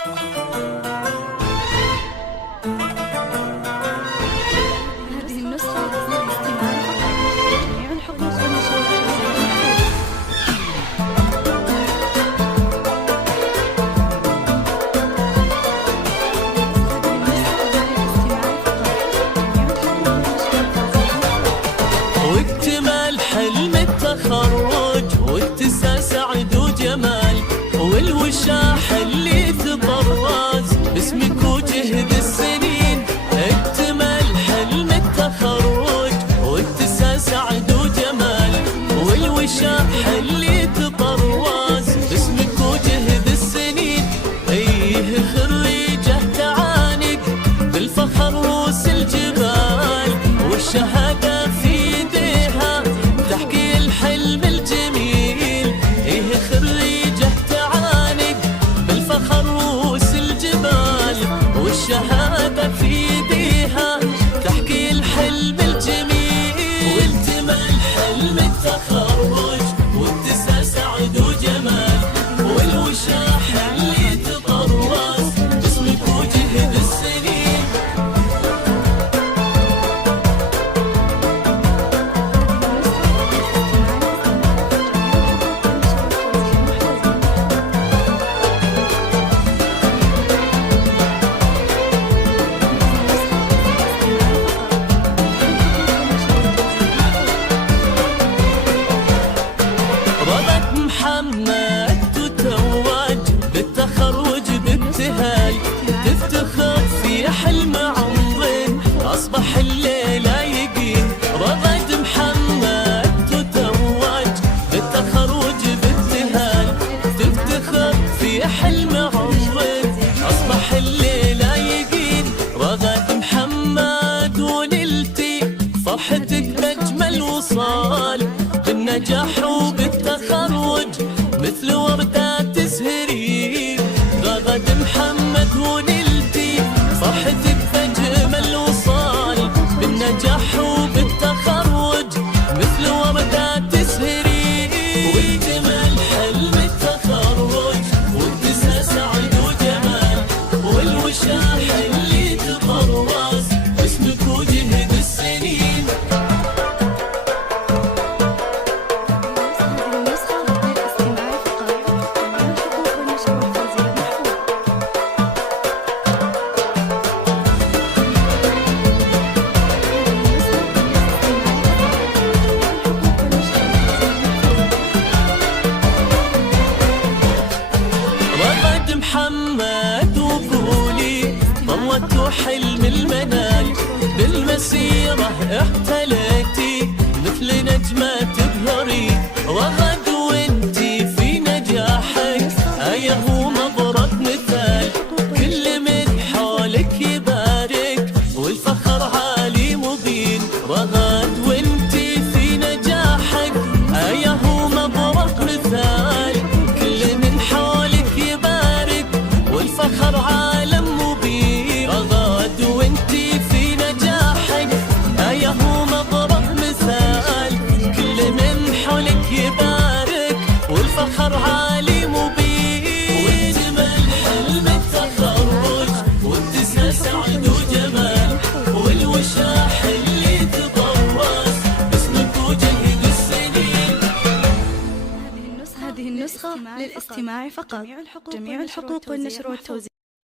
هذه النسخة للاستماع فقط. جميع الحقوق والنشر والتوزيع واكتمال حلم التخرج واتساع سعد وجمال والوشاح اللي تطرز باسمك وجهد السنين. اكتمال حلم التخرج واتساع سعد وجمال والوشاح اللي تطرز باسمك وجهد السنين. ايه خريجه تعانق بالفخر روس الجبال والشهاده في ايديها تحكي الحلم الجميل. ايه خريجه تعانق بالفخر روس الجبال والشهاده في ايديها تحكي الحلم الجميل. واكتمال حلم التخرج واتساع سعد وجمال والوشاح اللي تطرز باسمك وجهد السنين. رضت محمد تتوج بالتخرج بابتهال تفتخر في حلم عمره أصبح الليلة يقين. رضت محمد تتوج بالتخرج بابتهال تفتخر في حلم عمره أصبح الليلة يقين. رغد محمد ونلتي فرحتك بأجمل وصال بالنجاح وبالتخرج مثل وردة تزهري. رغد محمد ونلتي فرحتك بأجمل وصال بالنجاح وبالتخرج مثل وردة تزهري. واكتمال حلم التخرج واتساع سعد وجمال والوشاح اللي تطرز باسمك وجهد السنين. هذه النسخة للاستماع فقط. جميع الحقوق والنشر والتوزيع محفوظ. رغد محمد وقولي طوت حلم المنال بالمسيرة احتليتي مثل نجمة تبهري. رغد وانتي في نجاحك آية ومضرب مثال كل من حولك يبارك والفخر عالي مبين. رغد وانتي في نجاحك آية ومضرب مثال كل من حولك يبارك والفخر عالم مبين. رغد وانتي في نجاحك آية ومضرب مثال كل من حولك يبارك والفخر عالي مبين. واكتمال حلم التخرج واتساع سعد وجمال والوشاح اللي تطرز باسمك وجهد السنين. هذه النسخة للاستماع فقط. جميع الحقوق والنشر والتوزيع